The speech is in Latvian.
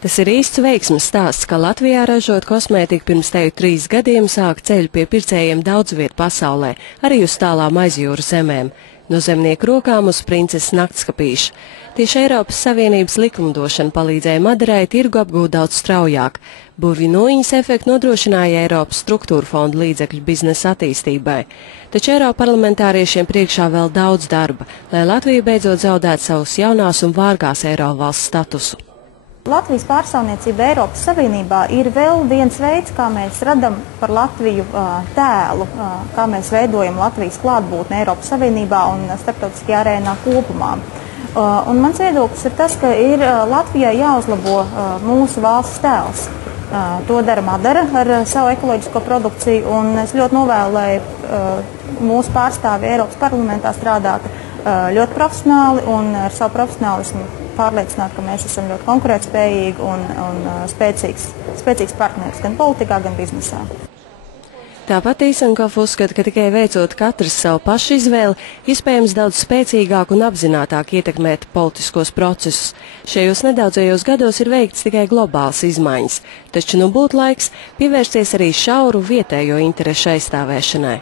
Tas ir īsts veiksmes stāsts, ka Latvijā ražot kosmētiku pirms teju 3 gadiem sāk ceļu pie pircējiem daudz viet pasaulē, arī uz tālām aizjūras zemēm. No zemnieku rokām uz princeses naktskapīša. Tieši Eiropas Savienības likumdošana palīdzēja Maderai tirgu apgūt daudz straujāk. Burvju nūjiņas efektu nodrošināja Eiropas struktūra fonda līdzekļu biznesa attīstībai. Taču Eiroparlamentāriešiem priekšā vēl daudz darba, lai Latvija beidzot zaudētu savus jaunās un vārgās Eirovalsts statusu. Latvijas pārstāvniecība Eiropas Savienībā ir vēl viens veids, kā mēs radam par Latviju tēlu, kā mēs veidojam Latvijas klātbūtni Eiropas Savienībā un starptautiskajā arēnā kopumā. Un mans viedoklis ir tas, ka ir Latvijai jāuzlabo mūsu valsts tēls. To dara Madara ar savu ekoloģisko produkciju, un es ļoti novēlu, lai mūsu pārstāvi Eiropas parlamentā strādātu ļoti profesionāli un ar savu profesionālismu pārliecināt, ka mēs esam ļoti konkurētspējīgi un spēcīgs partneris gan politikā, gan biznesā. Tāpat Īsenkov uzskata, ka tikai veicot katrs savu pašu izvēli, iespējams daudz spēcīgāk un apzinātāk ietekmēt politiskos procesus. Šajos nedaudzajos gados ir veikts tikai globāls izmaiņas, taču nu būtu laiks pievērsties arī šauru vietējo interešu aizstāvēšanai.